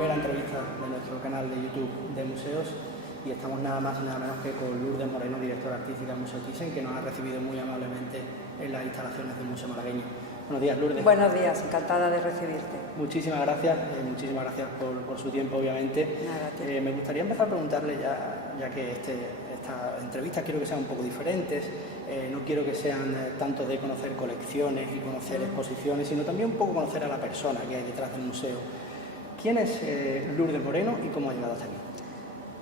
primera entrevista de nuestro canal de YouTube de museos y estamos nada más y nada menos que con Lourdes Moreno, directora artística del Museo Thyssen, que nos ha recibido muy amablemente en las instalaciones del Museo Malagueño. Buenos días, Lourdes. Buenos días, encantada de recibirte. Muchísimas gracias por su tiempo, obviamente. Nada, me gustaría empezar a preguntarle, ya que estas entrevistas quiero que sean un poco diferentes, no quiero que sean tanto de conocer colecciones y conocer exposiciones, sino también un poco conocer a la persona que hay detrás del museo. ¿Quién es Lourdes Moreno y cómo ha llegado hasta aquí?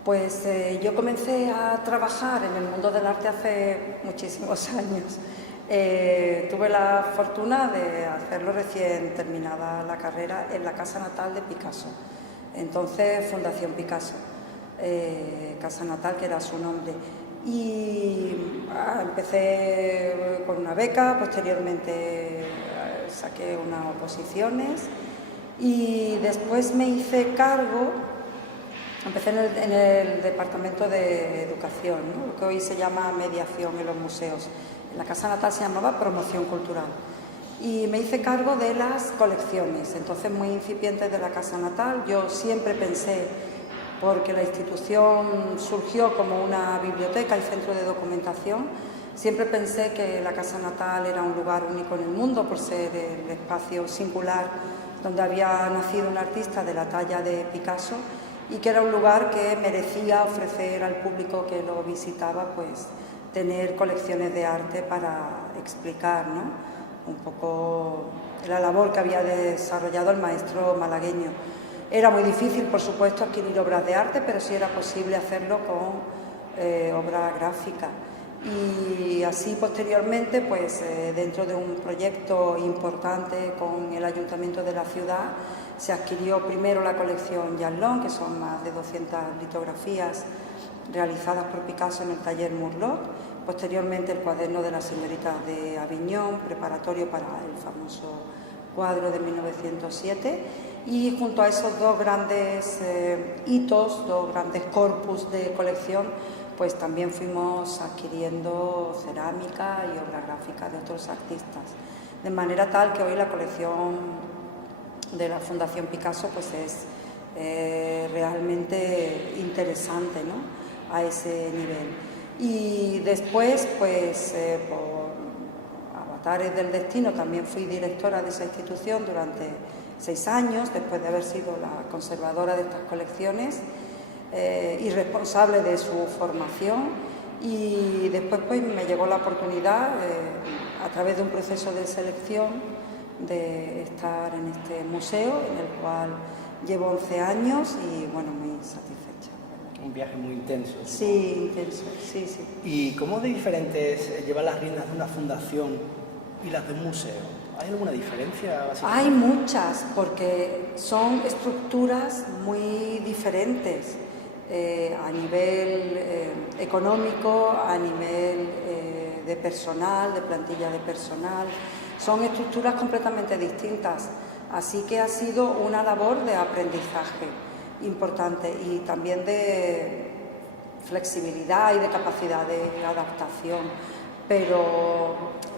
Pues yo comencé a trabajar en el mundo del arte hace muchísimos años. Tuve la fortuna de hacerlo recién terminada la carrera en la casa natal de Picasso, entonces Fundación Picasso, casa natal que era su nombre. Y empecé con una beca, posteriormente saqué unas oposiciones y después me hice cargo, empecé en el departamento de educación, ¿no? Lo que hoy se llama mediación en los museos. En la casa natal se llamaba promoción cultural y me hice cargo de las colecciones, entonces muy incipientes de la casa natal. Yo siempre pensé, porque la institución surgió como una biblioteca y centro de documentación, siempre pensé que la casa natal era un lugar único en el mundo por ser el espacio singular donde había nacido un artista de la talla de Picasso y que era un lugar que merecía ofrecer al público que lo visitaba, pues, tener colecciones de arte para explicar, ¿no?, un poco la labor que había desarrollado el maestro malagueño. Era muy difícil, por supuesto, adquirir obras de arte, pero sí era posible hacerlo con obra gráfica. Y así posteriormente, pues dentro de un proyecto importante con el ayuntamiento de la ciudad, se adquirió primero la colección Janlón, que son más de 200 litografías realizadas por Picasso en el taller Murloc, posteriormente el cuaderno de la señorita de Aviñón, preparatorio para el famoso cuadro de 1907, y junto a esos dos grandes hitos, dos grandes corpus de colección, pues también fuimos adquiriendo cerámica y obra gráfica de otros artistas, de manera tal que hoy la colección de la Fundación Picasso pues es realmente interesante, ¿no?, a ese nivel. Y después, pues por avatares del destino, también fui directora de esa institución durante 6 años, después de haber sido la conservadora de estas colecciones y responsable de su formación. Y después pues me llegó la oportunidad, a través de un proceso de selección, de estar en este museo, en el cual llevo 11 años y, bueno, muy satisfecha. Un viaje muy intenso. Sí, intenso, sí, sí. ¿Y cómo de diferentes llevan las riendas de una fundación y las de un museo? ¿Hay alguna diferencia? Hay muchas, porque son estructuras muy diferentes a nivel económico, a nivel de personal, de plantilla de personal. Son estructuras completamente distintas, así que ha sido una labor de aprendizaje importante y también de flexibilidad y de capacidad de adaptación, pero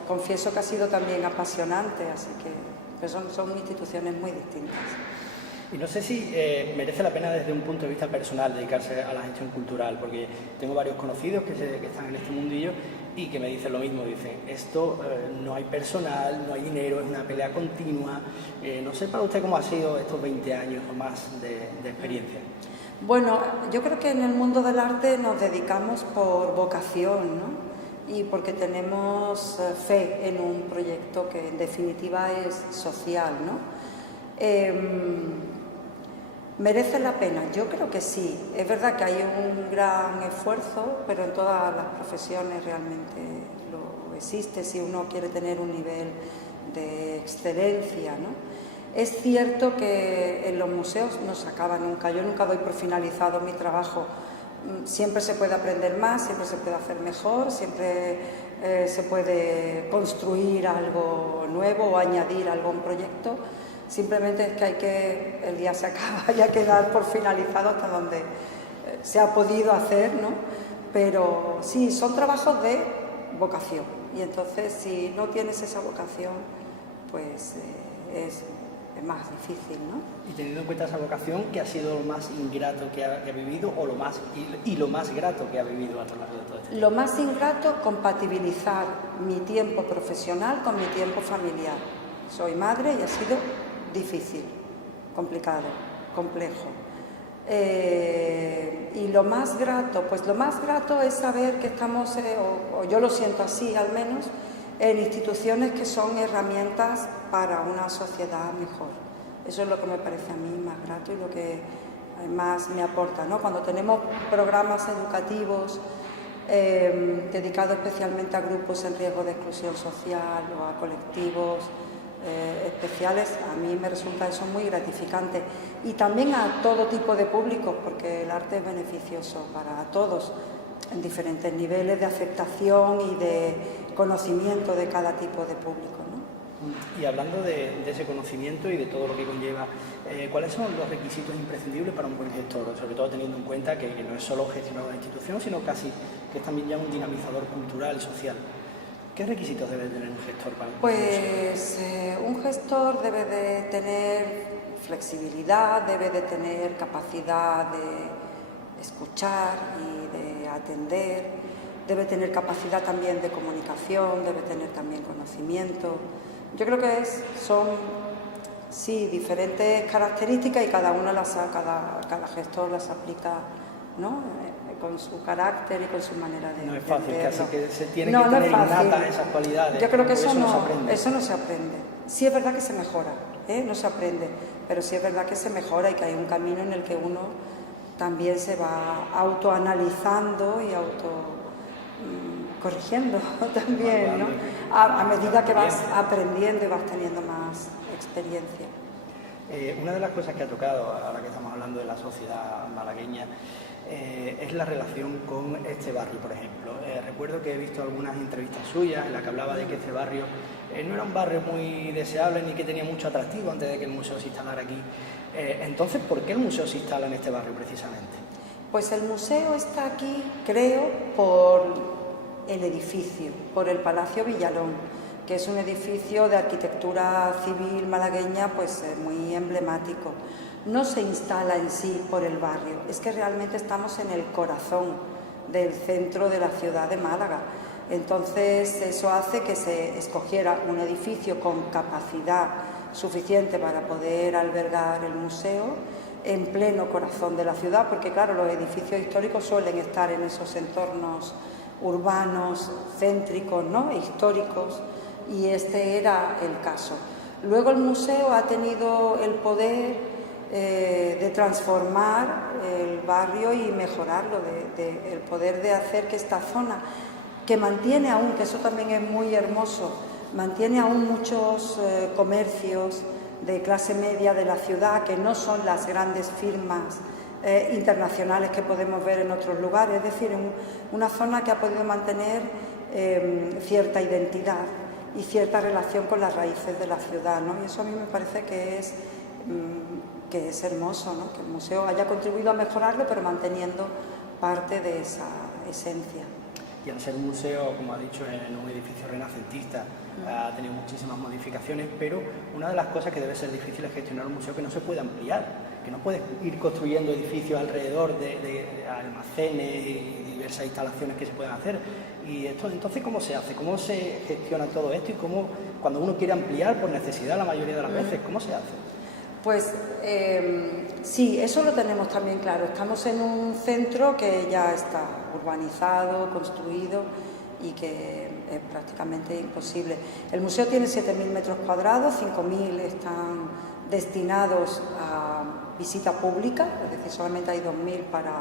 confieso que ha sido también apasionante, así que pues son instituciones muy distintas. Y no sé si merece la pena desde un punto de vista personal dedicarse a la gestión cultural, porque tengo varios conocidos que están en este mundillo y que me dicen lo mismo, dicen, esto no hay personal, no hay dinero, es una pelea continua. No sé para usted cómo ha sido estos 20 años o más de experiencia. Bueno, yo creo que en el mundo del arte nos dedicamos por vocación, ¿no?, y porque tenemos fe en un proyecto que en definitiva es social, ¿no? ¿Merece la pena? Yo creo que sí. Es verdad que hay un gran esfuerzo, pero en todas las profesiones realmente lo existe si uno quiere tener un nivel de excelencia, ¿no? Es cierto que en los museos no se acaba nunca. Yo nunca doy por finalizado mi trabajo. Siempre se puede aprender más, siempre se puede hacer mejor, siempre se puede construir algo nuevo o añadir algo a un proyecto. Simplemente es que el día se acaba, hay que dar por finalizado hasta donde se ha podido hacer, ¿no? Pero sí, son trabajos de vocación y entonces si no tienes esa vocación, pues es más difícil, ¿no? Y teniendo en cuenta esa vocación, ¿qué ha sido lo más ingrato que ha vivido o lo más grato que ha vivido a lo largo de todo este tiempo? Lo más ingrato, compatibilizar mi tiempo profesional con mi tiempo familiar. Soy madre y ha sido difícil, complicado, complejo. Y lo más grato, pues lo más grato es saber que estamos, o yo lo siento así al menos, en instituciones que son herramientas para una sociedad mejor. Eso es lo que me parece a mí más grato y lo que más me aporta, ¿no? Cuando tenemos programas educativos dedicados especialmente a grupos en riesgo de exclusión social o a colectivos especiales, a mí me resulta eso muy gratificante. Y también a todo tipo de públicos, porque el arte es beneficioso para todos, en diferentes niveles de aceptación y de conocimiento de cada tipo de público, ¿no? Y hablando de ese conocimiento y de todo lo que conlleva, ¿cuáles son los requisitos imprescindibles para un buen gestor? Sobre todo teniendo en cuenta que no es solo gestionar una institución, sino casi que es también ya un dinamizador cultural y social. ¿Qué requisitos debe tener un gestor para Pues un gestor debe de tener flexibilidad, debe de tener capacidad de escuchar y de atender, debe tener capacidad también de comunicación, debe tener también conocimiento. Yo creo que son, sí, diferentes características y cada gestor las aplica, ¿no? Con su carácter y con su manera de No es fácil, casi que se tiene no, que no tener es fácil. innatas esas cualidades. Yo creo que eso no se aprende. Sí es verdad que se mejora, no se aprende, pero sí es verdad que se mejora y que hay un camino en el que uno también se va autoanalizando y corrigiendo también, ¿no? A medida que vas aprendiendo y vas teniendo más experiencia. Una de las cosas que ha tocado, ahora que estamos hablando de la sociedad malagueña, es la relación con este barrio, por ejemplo. Recuerdo que he visto algunas entrevistas suyas en las que hablaba de que este barrio no era un barrio muy deseable ni que tenía mucho atractivo antes de que el museo se instalara aquí. Entonces, ¿por qué el museo se instala en este barrio precisamente? Pues el museo está aquí, creo, por el edificio, por el Palacio Villalón, que es un edificio de arquitectura civil malagueña pues muy emblemático. No se instala en sí por el barrio, es que realmente estamos en el corazón del centro de la ciudad de Málaga. Entonces eso hace que se escogiera un edificio con capacidad suficiente para poder albergar el museo en pleno corazón de la ciudad, porque claro, los edificios históricos suelen estar en esos entornos urbanos, céntricos, ¿no? Históricos, y este era el caso. Luego el museo ha tenido el poder de transformar el barrio y mejorarlo, el poder de hacer que esta zona, que mantiene aún, que eso también es muy hermoso, mantiene aún muchos comercios de clase media de la ciudad, que no son las grandes firmas internacionales que podemos ver en otros lugares, es decir, una zona que ha podido mantener cierta identidad y cierta relación con las raíces de la ciudad, ¿no? Y eso a mí me parece que es hermoso, ¿no? Que el museo haya contribuido a mejorarlo, pero manteniendo parte de esa esencia. Y al ser un museo, como ha dicho, en un edificio renacentista, ha tenido muchísimas modificaciones, pero una de las cosas que debe ser difícil es gestionar un museo que no se puede ampliar, que no puedes ir construyendo edificios alrededor de almacenes y diversas instalaciones que se pueden hacer. Y esto, entonces, ¿cómo se hace? ¿Cómo se gestiona todo esto? Y cómo, cuando uno quiere ampliar por necesidad la mayoría de las veces, ¿cómo se hace? Pues sí, eso lo tenemos también claro. Estamos en un centro que ya está urbanizado, construido y que es prácticamente imposible. El museo tiene 7.000 metros cuadrados, 5.000 están destinados a visita pública, es decir, solamente hay 2.000 para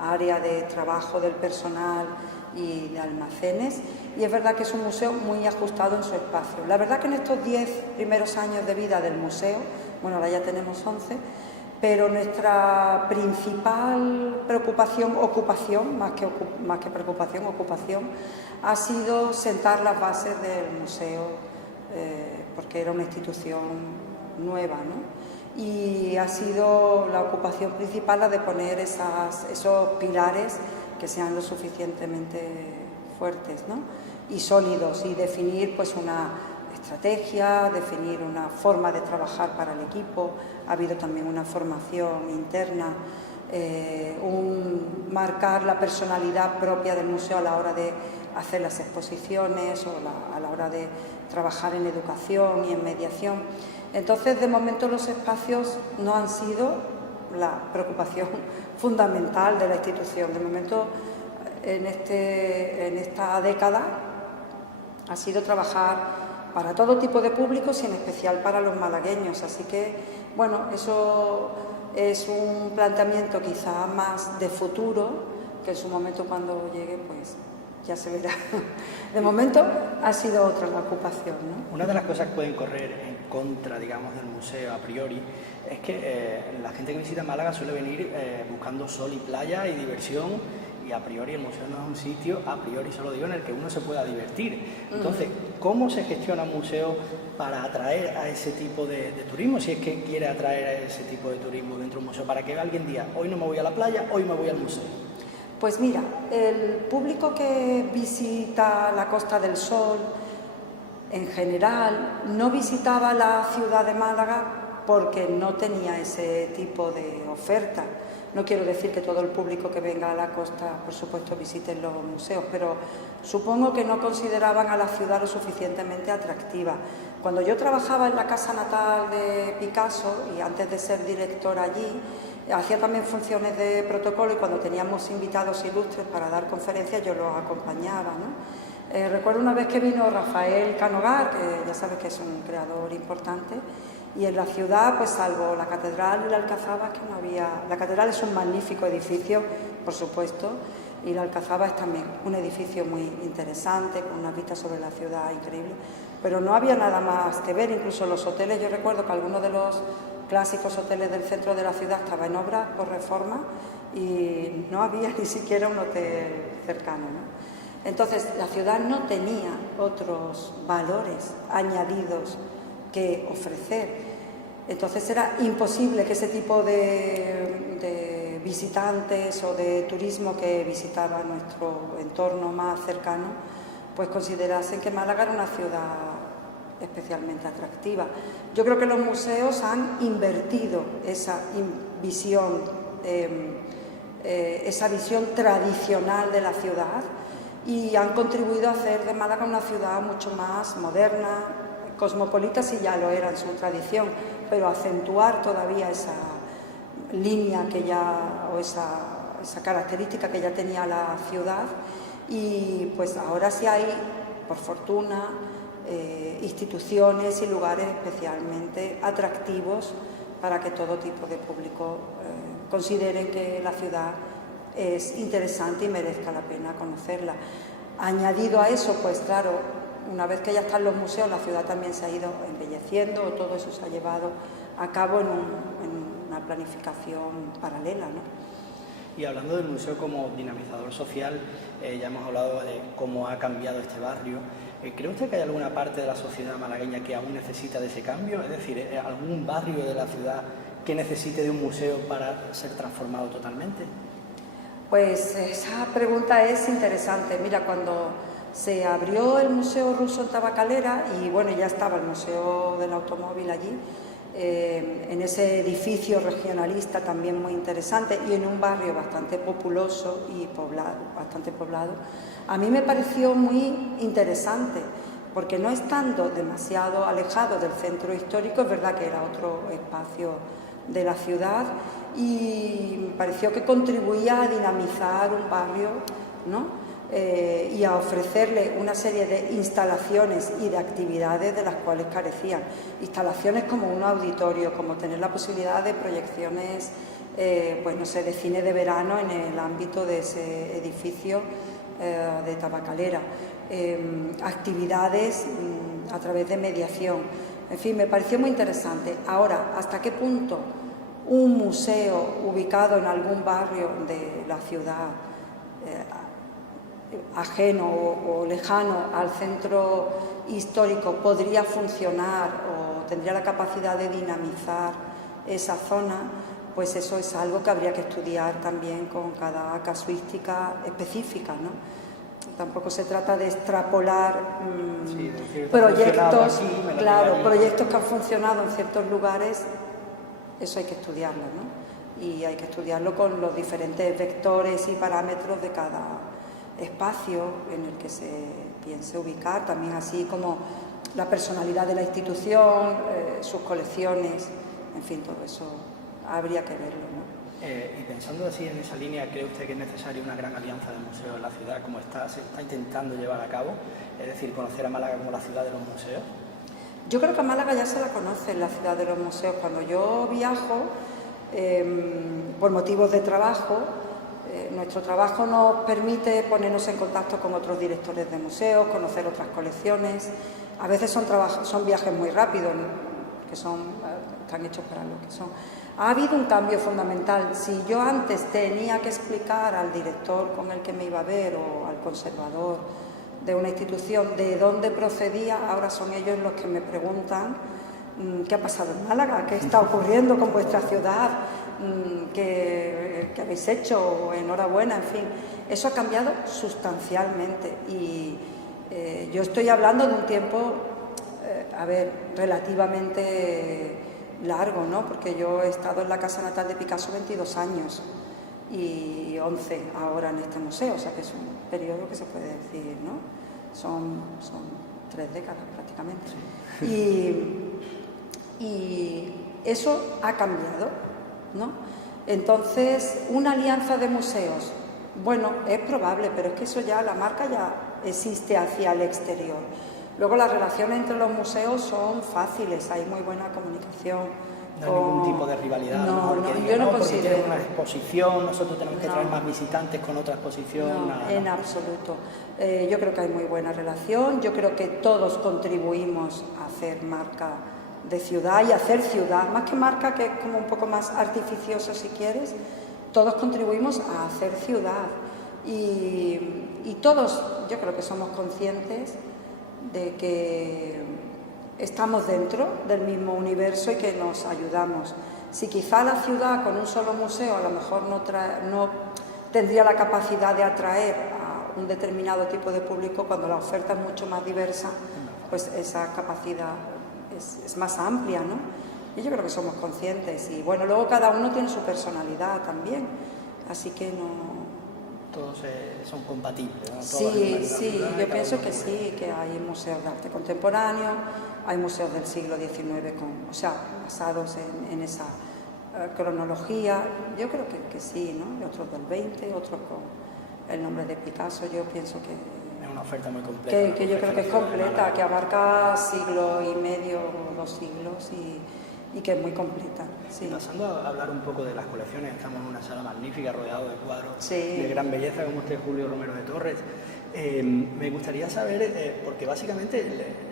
área de trabajo del personal y de almacenes, y es verdad que es un museo muy ajustado en su espacio. La verdad que en estos 10 primeros años de vida del museo, bueno, ahora ya tenemos 11, pero nuestra principal preocupación, ocupación, más que preocupación, ocupación, ha sido sentar las bases del museo, porque era una institución nueva, ¿no? Y ha sido la ocupación principal la de poner esos pilares que sean lo suficientemente fuertes, ¿no? Y sólidos, y definir pues una estrategia, definir una forma de trabajar para el equipo, ha habido también una formación interna, marcar la personalidad propia del museo a la hora de hacer las exposiciones o a la hora de trabajar en educación y en mediación. Entonces, de momento los espacios no han sido la preocupación fundamental de la institución. De momento, en esta década, ha sido trabajar para todo tipo de públicos y en especial para los malagueños. Así que, bueno, eso es un planteamiento quizá más de futuro, que en su momento cuando llegue, pues ya se verá. De momento ha sido otra la ocupación, ¿no? Una de las cosas que pueden correr en contra, digamos, del museo a priori es que la gente que visita Málaga suele venir buscando sol y playa y diversión, y a priori el museo no es un sitio, a priori solo digo, en el que uno se pueda divertir. Entonces, ¿cómo se gestiona un museo para atraer a ese tipo de turismo? Si es que quiere atraer a ese tipo de turismo dentro de un museo, para que alguien diga, hoy no me voy a la playa, hoy me voy al museo. Pues mira, el público que visita la Costa del Sol, en general, no visitaba la ciudad de Málaga porque no tenía ese tipo de oferta. No quiero decir que todo el público que venga a la costa, por supuesto, visite los museos, pero supongo que no consideraban a la ciudad lo suficientemente atractiva. Cuando yo trabajaba en la casa natal de Picasso, y antes de ser directora allí, hacía también funciones de protocolo, y cuando teníamos invitados ilustres para dar conferencias yo los acompañaba, ¿no? Recuerdo una vez que vino Rafael Canogar, que ya sabes que es un creador importante, y en la ciudad, pues salvo la catedral y la alcazaba, que no había... La catedral es un magnífico edificio, por supuesto, y la alcazaba es también un edificio muy interesante, con una vista sobre la ciudad increíble, pero no había nada más que ver. Incluso los hoteles, yo recuerdo que algunos de los clásicos hoteles del centro de la ciudad estaba en obra por reforma y no había ni siquiera un hotel cercano, ¿no? Entonces, la ciudad no tenía otros valores añadidos que ofrecer. Entonces era imposible que ese tipo de visitantes o de turismo que visitaba nuestro entorno más cercano, pues considerasen que Málaga era una ciudad especialmente atractiva. Yo creo que los museos han invertido esa visión tradicional de la ciudad y han contribuido a hacer de Málaga una ciudad mucho más moderna, cosmopolita, si ya lo era en su tradición, pero acentuar todavía esa línea que ya, o esa característica que ya tenía la ciudad. Y pues ahora sí hay, por fortuna, instituciones y lugares especialmente atractivos para que todo tipo de público consideren que la ciudad es interesante y merezca la pena conocerla. Añadido a eso, pues claro, una vez que ya están los museos, la ciudad también se ha ido embelleciendo, todo eso se ha llevado a cabo en una planificación paralela, ¿no? Y hablando del museo como dinamizador social, ya hemos hablado de cómo ha cambiado este barrio. ¿Cree usted que hay alguna parte de la sociedad malagueña que aún necesita de ese cambio? Es decir, ¿algún barrio de la ciudad que necesite de un museo para ser transformado totalmente? Pues esa pregunta es interesante. Mira, cuando se abrió el Museo Ruso en Tabacalera, y bueno, ya estaba el Museo del Automóvil allí, en ese edificio regionalista también muy interesante y en un barrio bastante populoso y bastante poblado, a mí me pareció muy interesante, porque no estando demasiado alejado del centro histórico, es verdad que era otro espacio de la ciudad, y me pareció que contribuía a dinamizar un barrio, ¿no? Y a ofrecerle una serie de instalaciones y de actividades de las cuales carecían. Instalaciones como un auditorio, como tener la posibilidad de proyecciones, pues no sé, de cine de verano en el ámbito de ese edificio de Tabacalera. Actividades a través de mediación. En fin, me pareció muy interesante. Ahora, ¿hasta qué punto un museo ubicado en algún barrio de la ciudad ajeno o lejano al centro histórico podría funcionar o tendría la capacidad de dinamizar esa zona? Pues eso es algo que habría que estudiar también con cada casuística específica, ¿no? Tampoco se trata de extrapolar proyectos, proyectos que han funcionado en ciertos lugares. Eso hay que estudiarlo, ¿no? Y hay que estudiarlo con los diferentes vectores y parámetros de cada espacio en el que se piense ubicar, también así como la personalidad de la institución, sus colecciones, en fin, todo eso habría que verlo, ¿no? Y pensando así en esa línea, ¿cree usted que es necesaria una gran alianza de museos en la ciudad como se está intentando llevar a cabo? Es decir, conocer a Málaga como la ciudad de los museos. Yo creo que a Málaga ya se la conoce, la ciudad de los museos. Cuando yo viajo, por motivos de trabajo, nuestro trabajo nos permite ponernos en contacto con otros directores de museos, conocer otras colecciones. A veces son viajes muy rápidos, que están hechos para lo que son. Ha habido un cambio fundamental. Si yo antes tenía que explicar al director con el que me iba a ver o al conservador de una institución de dónde procedía, ahora son ellos los que me preguntan qué ha pasado en Málaga, qué está ocurriendo con vuestra ciudad, qué habéis hecho, enhorabuena, en fin. Eso ha cambiado sustancialmente y yo estoy hablando de un tiempo, relativamente largo, ¿no? Porque yo he estado en la casa natal de Picasso 22 años y 11 ahora en este museo, o sea que es un periodo que se puede decir, ¿no? Son 3 décadas prácticamente. Sí. Y eso ha cambiado, ¿no? Entonces, una alianza de museos, bueno, es probable, pero es que eso ya, la marca ya existe hacia el exterior. Luego las relaciones entre los museos son fáciles, hay muy buena comunicación. No hay ningún tipo de rivalidad. Yo no considero. Porque una exposición, nosotros tenemos que traer más visitantes con otra exposición. No, en absoluto. Yo creo que hay muy buena relación, yo creo que todos contribuimos a hacer marca de ciudad y a hacer ciudad, más que marca, que es como un poco más artificioso si quieres, todos contribuimos a hacer ciudad y todos yo creo que somos conscientes de que estamos dentro del mismo universo y que nos ayudamos. Si quizá la ciudad con un solo museo a lo mejor no tendría la capacidad de atraer a un determinado tipo de público, cuando la oferta es mucho más diversa, pues esa capacidad es más amplia, ¿no? Y yo creo que somos conscientes y bueno, luego cada uno tiene su personalidad también, así que no... Todos son compatibles, ¿no? Sí, yo pienso que sí, que hay museos de arte contemporáneo, hay museos del siglo XIX, basados en esa cronología. Yo creo que sí, ¿no? Y otros del XX, otros con el nombre de Picasso. Yo pienso que es una oferta muy completa. Que yo creo que es completa, que abarca siglo y medio, 2 siglos y que es muy completa. Sí. Pasando a hablar un poco de las colecciones, estamos en una sala magnífica, rodeado de cuadros de gran belleza, como este Julio Romero de Torres. Me gustaría saber, porque básicamente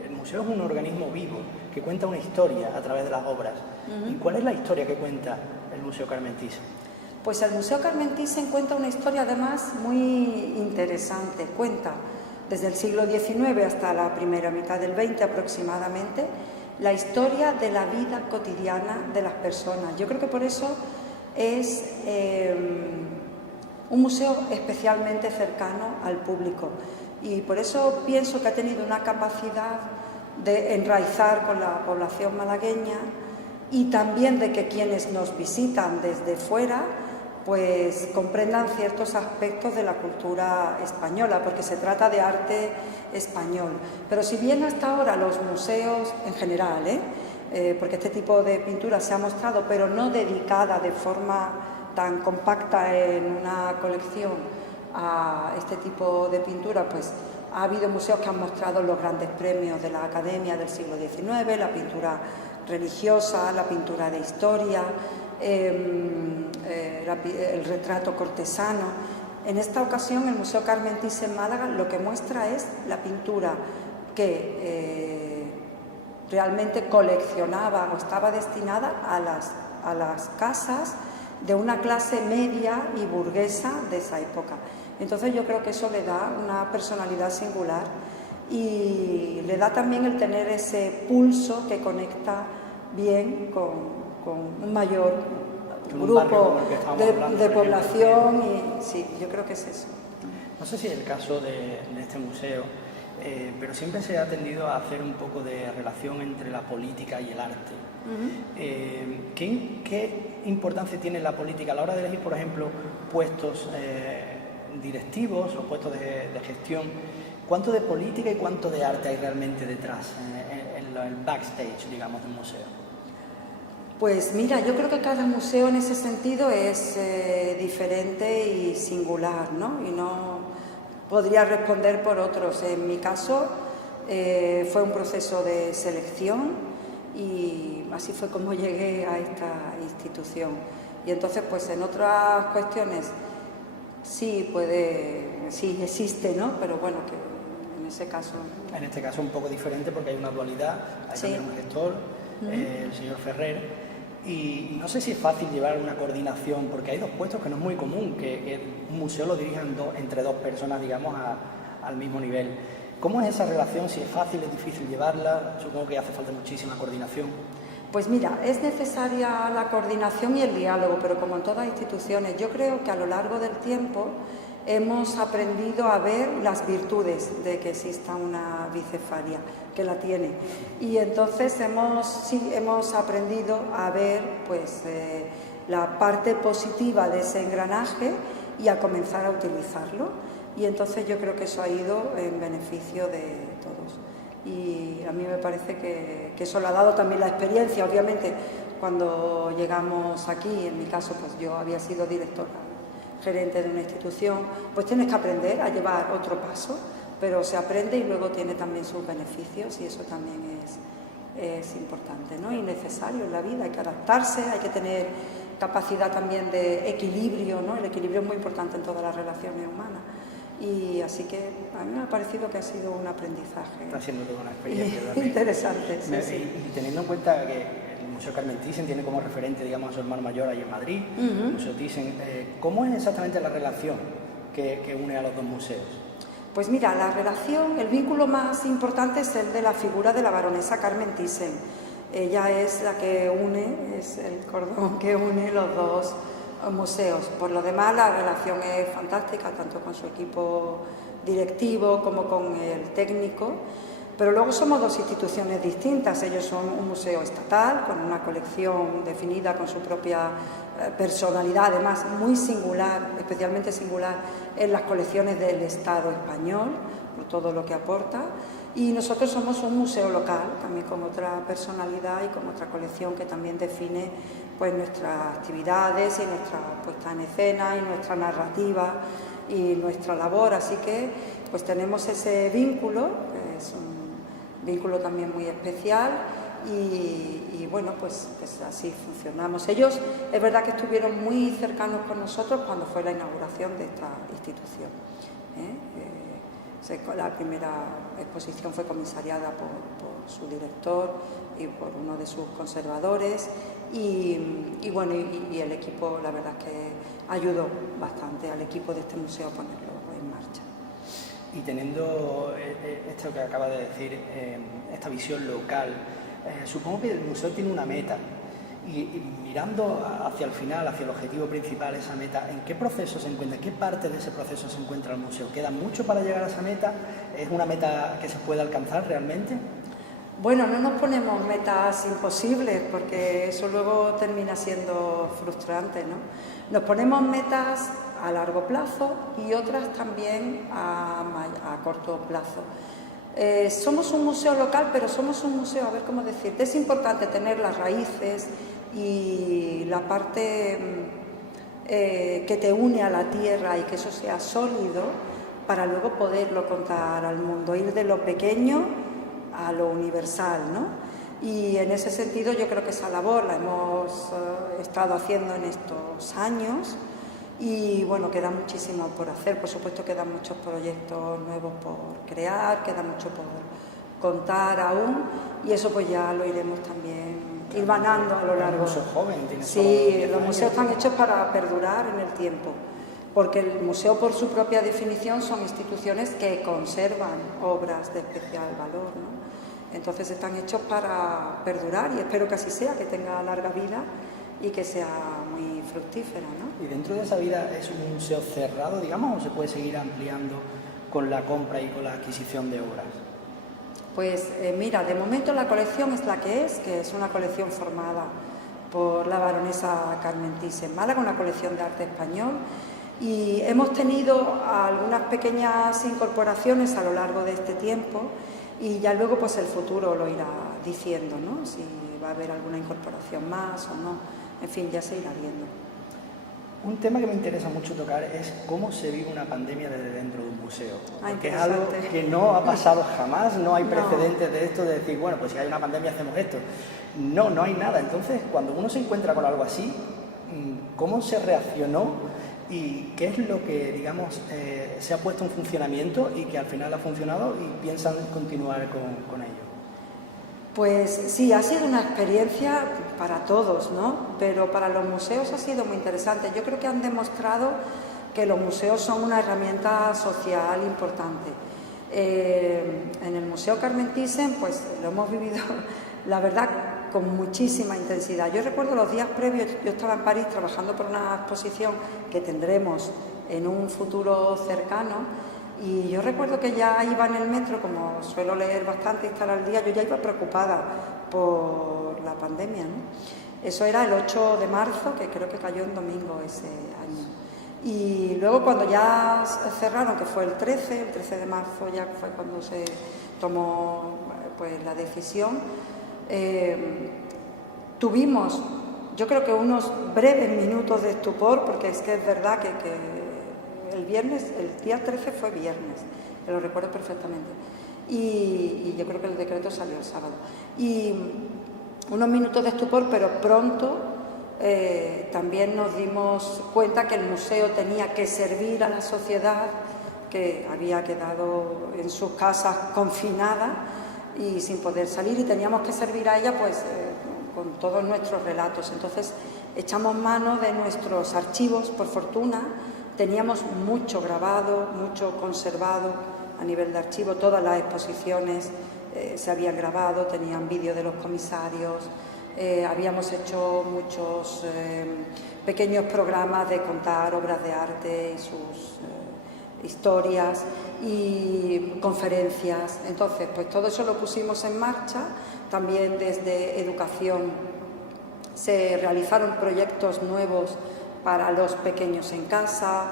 el museo es un organismo vivo, que cuenta una historia a través de las obras. ¿Y cuál es la historia que cuenta el Museo Carmen Thyssen? Pues el Museo Carmen Thyssen cuenta una historia además muy interesante. Cuenta desde el siglo XIX hasta la primera mitad del XX aproximadamente, la historia de la vida cotidiana de las personas. Yo creo que por eso es un museo especialmente cercano al público y por eso pienso que ha tenido una capacidad de enraizar con la población malagueña y también de que quienes nos visitan desde fuera pues comprendan ciertos aspectos de la cultura española, porque se trata de arte español. Pero si bien hasta ahora los museos en general, porque este tipo de pintura se ha mostrado, pero no dedicada de forma tan compacta en una colección a este tipo de pintura, pues ha habido museos que han mostrado los grandes premios de la Academia del siglo XIX, la pintura religiosa, la pintura de historia, el retrato cortesano. En esta ocasión el Museo Carmen Thyssen Málaga lo que muestra es la pintura que realmente coleccionaba o estaba destinada a las casas de una clase media y burguesa de esa época. Entonces yo creo que eso le da una personalidad singular y le da también el tener ese pulso que conecta bien con un mayor grupo de población y sí, yo creo que es eso. No sé si es el caso de este museo, pero siempre se ha tendido a hacer un poco de relación entre la política y el arte. ¿Qué importancia tiene la política a la hora de elegir, por ejemplo, puestos directivos o puestos de gestión? ¿Cuánto de política y cuánto de arte hay realmente detrás, en el backstage, digamos, del museo? Pues mira, yo creo que cada museo en ese sentido es diferente y singular, ¿no? Y no podría responder por otros. En mi caso fue un proceso de selección y así fue como llegué a esta institución. Y entonces, pues en otras cuestiones sí existe, ¿no? Pero bueno, que en ese caso... En este caso un poco diferente porque hay una dualidad, hay también un gestor, el señor Ferrer. Y no sé si es fácil llevar una coordinación, porque hay dos puestos que no es muy común, que un museo lo dirijan entre dos personas, digamos, al mismo nivel. ¿Cómo es esa relación? Si es fácil, es difícil llevarla, supongo que hace falta muchísima coordinación. Pues mira, es necesaria la coordinación y el diálogo, pero como en todas instituciones, yo creo que a lo largo del tiempo hemos aprendido a ver las virtudes de que exista una bicefalia, que la tiene. Y entonces hemos aprendido a ver pues, la parte positiva de ese engranaje y a comenzar a utilizarlo. Y entonces yo creo que eso ha ido en beneficio de todos. Y a mí me parece que eso lo ha dado también la experiencia. Obviamente, cuando llegamos aquí, en mi caso, pues yo había sido directora gerente de una institución, pues tienes que aprender a llevar otro paso, pero se aprende y luego tiene también sus beneficios y eso también es importante, ¿no? Y necesario en la vida, hay que adaptarse, hay que tener capacidad también de equilibrio, ¿no? El equilibrio es muy importante en todas las relaciones humanas y así que a mí me ha parecido que ha sido un aprendizaje. Está siendo toda una experiencia interesante. Sí. Y teniendo en cuenta que el Museo Carmen Thyssen tiene como referente, digamos, a su hermano mayor ahí en Madrid, el Museo Thyssen, ¿cómo es exactamente la relación que une a los dos museos? Pues mira, la relación, el vínculo más importante es el de la figura de la baronesa Carmen Thyssen. Ella es la que une, es el cordón que une los dos museos. Por lo demás, la relación es fantástica, tanto con su equipo directivo como con el técnico. Pero luego somos dos instituciones distintas. Ellos son un museo estatal, con una colección definida con su propia personalidad, además muy singular, especialmente singular en las colecciones del Estado español, por todo lo que aporta. Y nosotros somos un museo local, también con otra personalidad y con otra colección que también define pues, nuestras actividades y nuestra puesta en escena y nuestra narrativa y nuestra labor. Así que pues tenemos ese vínculo, que es un vínculo también muy especial y bueno, pues así funcionamos. Ellos es verdad que estuvieron muy cercanos con nosotros cuando fue la inauguración de esta institución. La primera exposición fue comisariada por su director y por uno de sus conservadores y bueno, y el equipo la verdad es que ayudó bastante al equipo de este museo a ponerlo en marcha. Y teniendo esto que acaba de decir, esta visión local, supongo que el museo tiene una meta y mirando hacia el final, hacia el objetivo principal, esa meta, ¿en qué proceso se encuentra? ¿En qué parte de ese proceso se encuentra el museo? ¿Queda mucho para llegar a esa meta? ¿Es una meta que se puede alcanzar realmente? Bueno, no nos ponemos metas imposibles porque eso luego termina siendo frustrante, ¿no? Nos ponemos metas a largo plazo y otras también a corto plazo. Somos un museo local, pero somos un museo, a ver cómo decirte, es importante tener las raíces y la parte que te une a la tierra y que eso sea sólido para luego poderlo contar al mundo, ir de lo pequeño a lo universal, ¿no? Y en ese sentido yo creo que esa labor la hemos estado haciendo en estos años y bueno, queda muchísimo por hacer, por supuesto quedan muchos proyectos nuevos por crear, queda mucho por contar aún y eso pues ya lo iremos también hilvanando a lo largo. Es un museo joven, tiene Sí, los museos están hechos para perdurar en el tiempo, porque el museo por su propia definición son instituciones que conservan obras de especial valor, ¿no? Entonces están hechos para perdurar y espero que así sea, que tenga larga vida y que sea muy fructífera, ¿no? ¿Y dentro de esa vida es un museo cerrado, digamos, o se puede seguir ampliando con la compra y con la adquisición de obras? Pues mira, de momento la colección es la que es una colección formada por la baronesa Carmen Thyssen Málaga, una colección de arte español, y hemos tenido algunas pequeñas incorporaciones a lo largo de este tiempo y ya luego pues el futuro lo irá diciendo, ¿no? Si va a haber alguna incorporación más o no, en fin, ya se irá viendo. Un tema que me interesa mucho tocar es cómo se vive una pandemia desde dentro de un museo, porque es algo que no ha pasado jamás, no hay precedentes de esto, de decir, bueno, pues si hay una pandemia hacemos esto. No, no hay nada. Entonces, cuando uno se encuentra con algo así, ¿cómo se reaccionó y qué es lo que, digamos, se ha puesto en funcionamiento y que al final ha funcionado y piensan continuar con ello? Pues sí, ha sido una experiencia para todos, ¿no? Pero para los museos ha sido muy interesante. Yo creo que han demostrado que los museos son una herramienta social importante. En el Museo Carmen Thyssen, pues lo hemos vivido, la verdad, con muchísima intensidad. Yo recuerdo los días previos, yo estaba en París trabajando por una exposición que tendremos en un futuro cercano, y yo recuerdo que ya iba en el metro, como suelo leer bastante y estar al día, yo ya iba preocupada por la pandemia, ¿no? Eso era el 8 de marzo, que creo que cayó en domingo ese año. Y luego cuando ya cerraron, que fue el 13 de marzo, ya fue cuando se tomó pues, la decisión, tuvimos, yo creo que unos breves minutos de estupor, porque es que es verdad que el viernes, el día 13 fue viernes, que lo recuerdo perfectamente, y yo creo que el decreto salió el sábado. Y unos minutos de estupor, pero pronto también nos dimos cuenta que el museo tenía que servir a la sociedad que había quedado en sus casas confinada y sin poder salir, y teníamos que servir a ella pues con todos nuestros relatos. Entonces echamos mano de nuestros archivos, por fortuna. Teníamos mucho grabado, mucho conservado a nivel de archivo, todas las exposiciones se habían grabado, tenían vídeo de los comisarios, habíamos hecho muchos pequeños programas de contar obras de arte y sus historias y conferencias. Entonces, pues todo eso lo pusimos en marcha. También desde educación se realizaron proyectos nuevos para los pequeños en casa,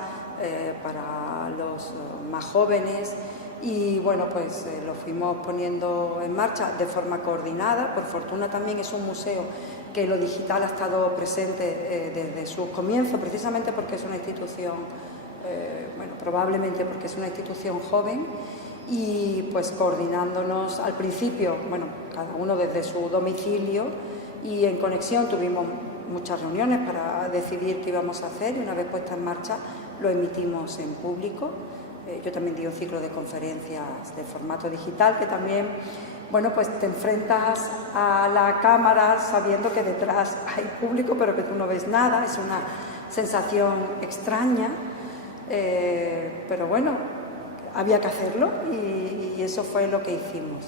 para los más jóvenes, y bueno, pues lo fuimos poniendo en marcha de forma coordinada. Por fortuna también es un museo que lo digital ha estado presente desde sus comienzos, precisamente porque es una institución, bueno, probablemente porque es una institución joven, y pues coordinándonos al principio, bueno, cada uno desde su domicilio, y en conexión tuvimos muchas reuniones para decidir qué íbamos a hacer, y una vez puesta en marcha lo emitimos en público. Yo también di un ciclo de conferencias de formato digital, que también, bueno, pues te enfrentas a la cámara sabiendo que detrás hay público, pero que tú no ves nada. Es una sensación extraña, pero bueno, había que hacerlo, y eso fue lo que hicimos.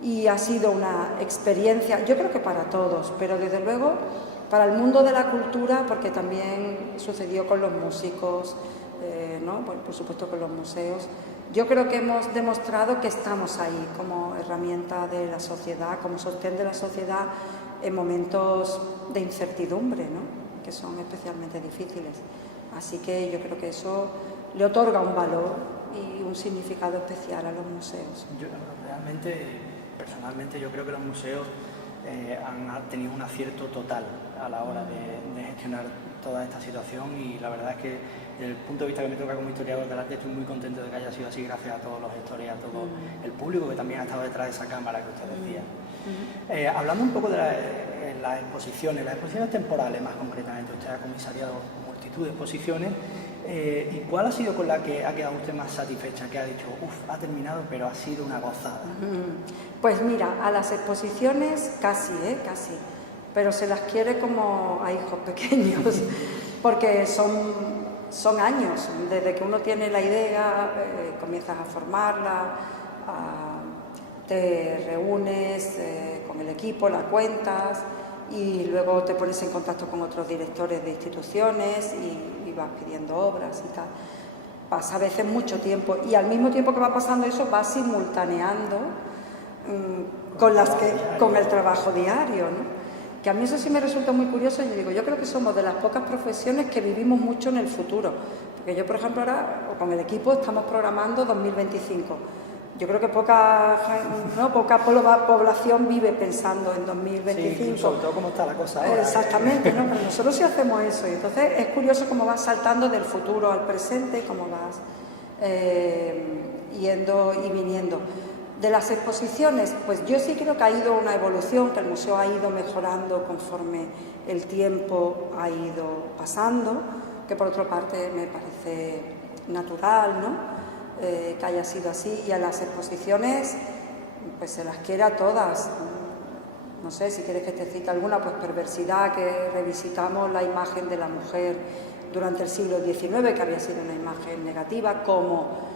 Y ha sido una experiencia, yo creo que para todos, pero desde luego para el mundo de la cultura, porque también sucedió con los músicos, ¿no? Bueno, por supuesto con los museos. Yo creo que hemos demostrado que estamos ahí como herramienta de la sociedad, como sostén de la sociedad en momentos de incertidumbre, ¿no? Que son especialmente difíciles. Así que yo creo que eso le otorga un valor y un significado especial a los museos. Yo realmente, personalmente, yo creo que los museos han tenido un acierto total a la hora de gestionar toda esta situación, y la verdad es que desde el punto de vista que me toca como historiador del arte estoy muy contento de que haya sido así, gracias a todos los gestores y a todo el público que también ha estado detrás de esa cámara que usted decía. Hablando un poco de las exposiciones temporales más concretamente, usted ha comisariado multitud de exposiciones, ¿y cuál ha sido con la que ha quedado usted más satisfecha, que ha dicho, ha terminado, pero ha sido una gozada? Pues mira, a las exposiciones casi, pero se las quiere como a hijos pequeños, porque son años, desde que uno tiene la idea, comienzas a formarla, te reúnes con el equipo, la cuentas, y luego te pones en contacto con otros directores de instituciones y vas pidiendo obras y tal. Pasa a veces mucho tiempo y al mismo tiempo que va pasando eso vas simultaneando con el trabajo diario, ¿no? Que a mí eso sí me resulta muy curioso. Yo creo que somos de las pocas profesiones que vivimos mucho en el futuro, porque yo, por ejemplo, ahora con el equipo estamos programando 2025. Yo creo que poca población vive pensando en 2025. Sí, sobre todo cómo está la cosa ahora. Exactamente, ¿no? Pero nosotros sí hacemos eso. Y entonces es curioso cómo vas saltando del futuro al presente, cómo vas yendo y viniendo. De las exposiciones, pues yo sí creo que ha ido una evolución, que el museo ha ido mejorando conforme el tiempo ha ido pasando, que por otra parte me parece natural, ¿no? Que haya sido así, y a las exposiciones pues se las quiere a todas. No sé, si quieres que te cite alguna, pues Perversidad, que revisitamos la imagen de la mujer durante el siglo XIX, que había sido una imagen negativa, como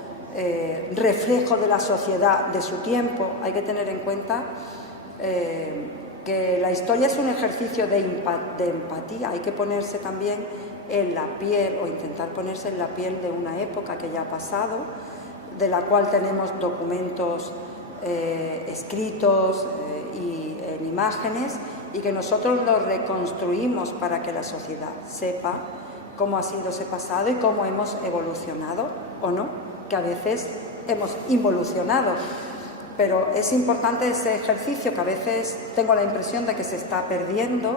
reflejo de la sociedad de su tiempo. Hay que tener en cuenta que la historia es un ejercicio de empatía, hay que ponerse también en la piel, o intentar ponerse en la piel de una época que ya ha pasado, de la cual tenemos documentos escritos y en imágenes, y que nosotros los reconstruimos para que la sociedad sepa cómo ha sido ese pasado y cómo hemos evolucionado, o no, que a veces hemos involucionado. Pero es importante ese ejercicio, que a veces tengo la impresión de que se está perdiendo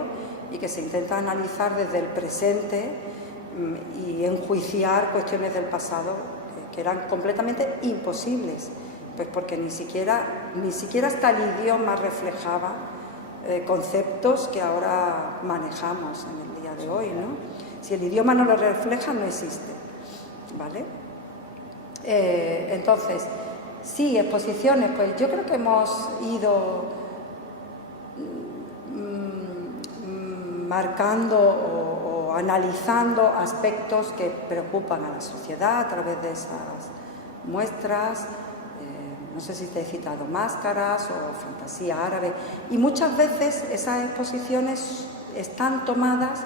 y que se intenta analizar desde el presente y enjuiciar cuestiones del pasado que eran completamente imposibles, pues porque ni siquiera hasta el idioma reflejaba conceptos que ahora manejamos en el día de hoy, ¿no? Si el idioma no lo refleja, no existe, ¿vale? Entonces, sí, exposiciones, pues yo creo que hemos ido marcando o analizando aspectos que preocupan a la sociedad a través de esas muestras. No sé si te he citado Máscaras o Fantasía Árabe, y muchas veces esas exposiciones están tomadas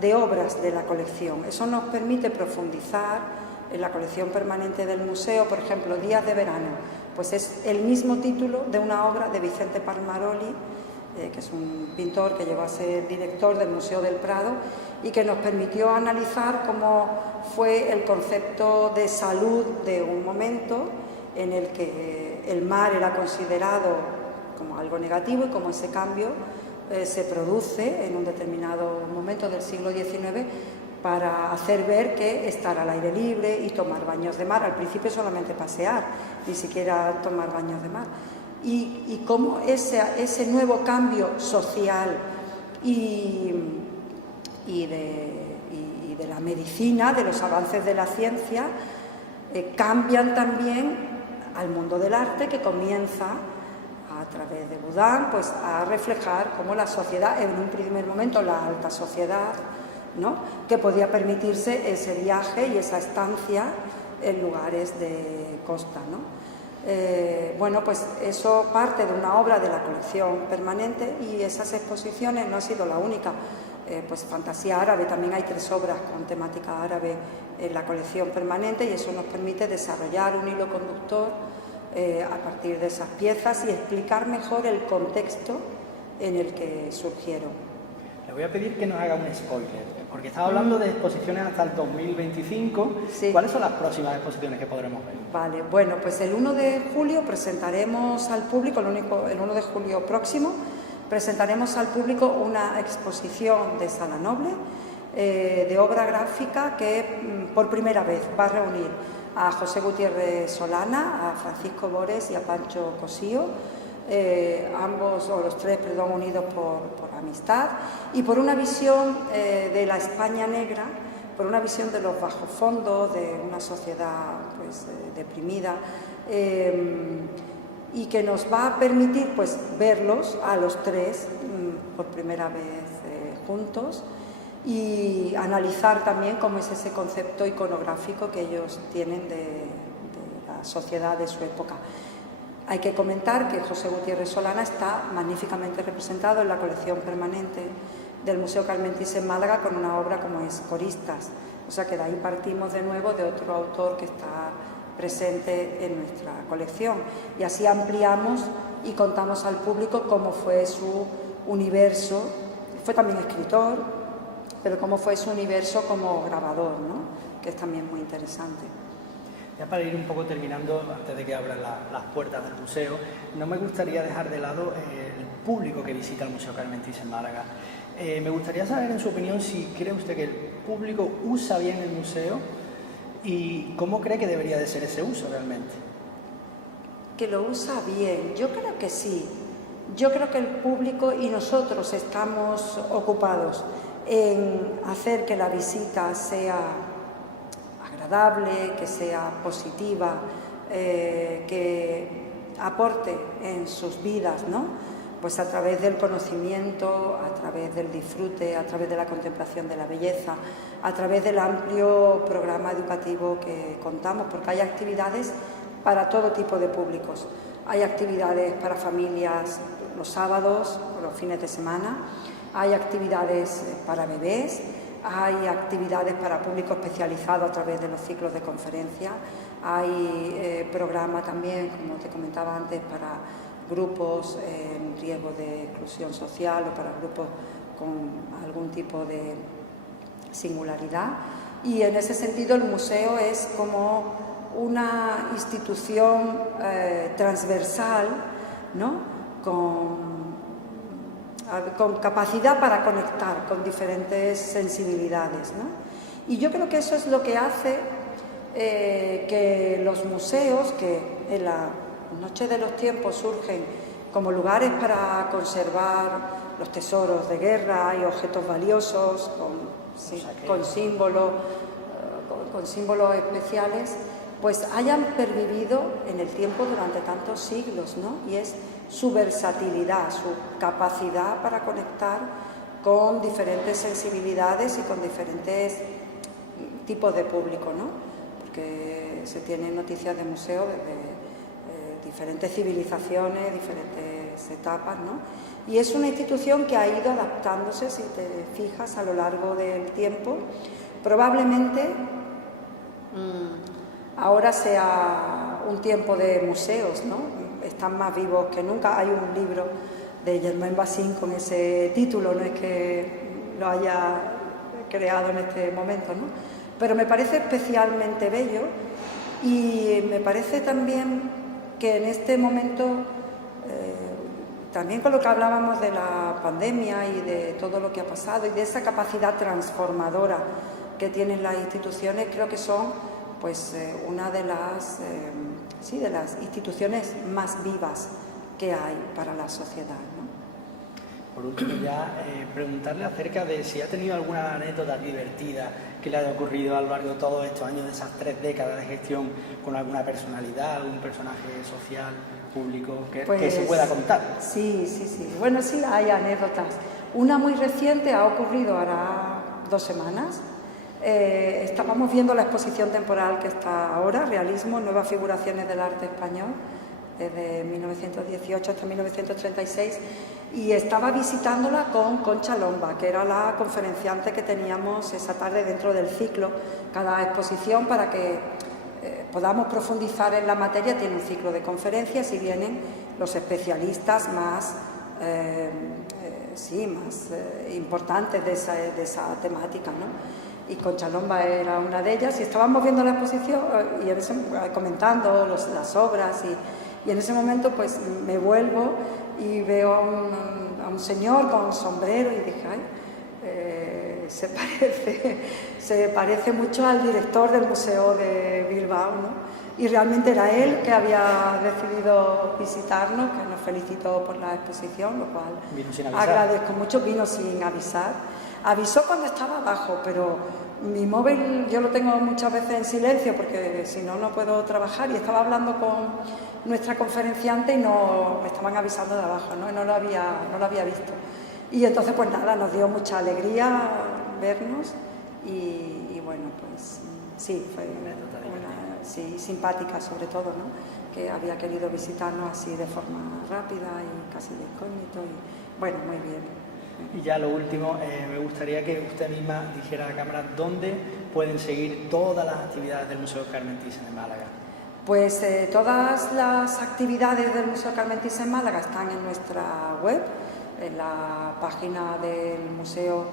de obras de la colección. Eso nos permite profundizar en la colección permanente del museo. Por ejemplo, Días de verano, pues es el mismo título de una obra de Vicente Palmaroli, que es un pintor que llegó a ser director del Museo del Prado y que nos permitió analizar cómo fue el concepto de salud de un momento en el que el mar era considerado como algo negativo, y cómo ese cambio se produce en un determinado momento del siglo XIX para hacer ver que estar al aire libre y tomar baños de mar, al principio solamente pasear, ni siquiera tomar baños de mar, y cómo ese nuevo cambio social y de la medicina, de los avances de la ciencia, cambian también al mundo del arte, que comienza a través de Boudin pues a reflejar cómo la sociedad, en un primer momento la alta sociedad, ¿no?, que podía permitirse ese viaje y esa estancia en lugares de costa, ¿no? Bueno, pues eso parte de una obra de la colección permanente, y esas exposiciones no ha sido la única. Pues Fantasía Árabe, también hay 3 obras con temática árabe en la colección permanente, y eso nos permite desarrollar un hilo conductor a partir de esas piezas y explicar mejor el contexto en el que surgieron. Le voy a pedir que nos haga un spoiler, porque estaba hablando de exposiciones hasta el 2025. Sí. ¿Cuáles son las próximas exposiciones que podremos ver? Vale, bueno, pues el 1 de julio presentaremos al público, el 1 de julio próximo, presentaremos al público una exposición de Sala Noble, de obra gráfica, que por primera vez va a reunir a José Gutiérrez Solana, a Francisco Bores y a Pancho Cosío, los tres, unidos por amistad y por una visión de la España negra, por una visión de los bajos-fondos, de una sociedad pues deprimida, y que nos va a permitir pues verlos a los tres por primera vez juntos, y analizar también cómo es ese concepto iconográfico que ellos tienen de la sociedad de su época. Hay que comentar que José Gutiérrez Solana está magníficamente representado en la colección permanente del Museo Carmen Thyssen en Málaga con una obra como es Coristas. O sea que de ahí partimos de nuevo de otro autor que está presente en nuestra colección. Y así ampliamos y contamos al público cómo fue su universo. Fue también escritor, pero cómo fue su universo como grabador, ¿no? Que es también muy interesante. Ya para ir un poco terminando, antes de que abran las puertas del museo, no me gustaría dejar de lado el público que visita el Museo Carmen Thyssen en Málaga. Me gustaría saber, en su opinión, si cree usted que el público usa bien el museo y cómo cree que debería de ser ese uso realmente. Que lo usa bien, yo creo que sí. Yo creo que el público y nosotros estamos ocupados en hacer que la visita sea agradable, que sea positiva, que aporte en sus vidas, ¿no? Pues a través del conocimiento, a través del disfrute, a través de la contemplación de la belleza, a través del amplio programa educativo que contamos, porque hay actividades para todo tipo de públicos. Hay actividades para familias los sábados, los fines de semana, hay actividades para bebés, hay actividades para público especializado a través de los ciclos de conferencia, hay programa también, como te comentaba antes, para grupos en riesgo de exclusión social o para grupos con algún tipo de singularidad. Y en ese sentido el museo es como una institución transversal, ¿no? Con capacidad para conectar con diferentes sensibilidades, ¿no? Y yo creo que eso es lo que hace que los museos, que en la Noche de los Tiempos surgen como lugares para conservar los tesoros de guerra y objetos valiosos con símbolos especiales, pues hayan pervivido en el tiempo durante tantos siglos, ¿no? Y es su versatilidad, su capacidad para conectar con diferentes sensibilidades y con diferentes tipos de público, ¿no? Porque se tienen noticias de museo desde diferentes civilizaciones, diferentes etapas, ¿no? Y es una institución que ha ido adaptándose, si te fijas, a lo largo del tiempo. Probablemente ahora sea un tiempo de museos, ¿no? Están más vivos que nunca. Hay un libro de Germain Bassin con ese título, no es que lo haya creado en este momento, ¿no? Pero me parece especialmente bello y me parece también que en este momento, también con lo que hablábamos de la pandemia y de todo lo que ha pasado y de esa capacidad transformadora que tienen las instituciones, creo que son pues una de las instituciones más vivas que hay para la sociedad, ¿no? Por último, ya preguntarle acerca de si ha tenido alguna anécdota divertida que le haya ocurrido a lo largo de todos estos años, de esas 3 décadas de gestión, con alguna personalidad, algún personaje social, público, que se pueda contar. Sí. Bueno, sí, hay anécdotas. Una muy reciente ha ocurrido ahora 2 semanas. Estábamos viendo la exposición temporal que está ahora, Realismo, nuevas figuraciones del arte español, desde 1918 hasta 1936, y estaba visitándola con Concha Lomba, que era la conferenciante que teníamos esa tarde dentro del ciclo. Cada exposición, para que podamos profundizar en la materia, tiene un ciclo de conferencias y vienen los especialistas más importantes de esa temática, ¿no? Y Concha Lomba era una de ellas, y estábamos viendo la exposición y comentando las obras, y en ese momento pues me vuelvo y veo a un señor con sombrero y dije, ay, se parece mucho al director del Museo de Bilbao, ¿no? Y realmente era él que había decidido visitarnos, que nos felicitó por la exposición, lo cual agradezco mucho. Vino sin avisar. Avisó cuando estaba abajo, pero mi móvil yo lo tengo muchas veces en silencio porque si no, no puedo trabajar, y estaba hablando con nuestra conferenciante y me estaban avisando de abajo, ¿no? Y no lo había visto. Y entonces, pues nada, nos dio mucha alegría vernos y bueno, pues sí, fue una sí, simpática sobre todo, ¿no? Que había querido visitarnos así de forma rápida y casi de incógnito y bueno, muy bien. Y ya lo último, me gustaría que usted misma dijera a la cámara dónde pueden seguir todas las actividades del Museo Carmen Thyssen de Málaga. Pues todas las actividades del Museo Carmen Thyssen en Málaga están en nuestra web, en la página del Museo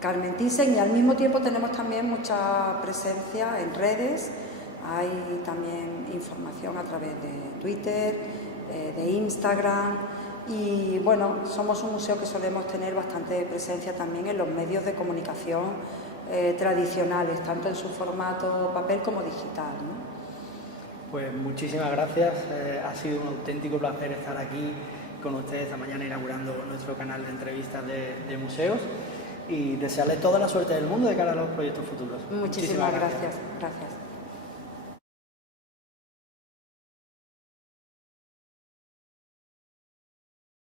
Carmen Thyssen, y al mismo tiempo tenemos también mucha presencia en redes. Hay también información a través de Twitter, de Instagram, y bueno, somos un museo que solemos tener bastante presencia también en los medios de comunicación tradicionales, tanto en su formato papel como digital, ¿no? Pues muchísimas gracias, ha sido un auténtico placer estar aquí con ustedes esta mañana inaugurando nuestro canal de entrevistas de museos y desearles toda la suerte del mundo de cara a los proyectos futuros. Muchísimas gracias.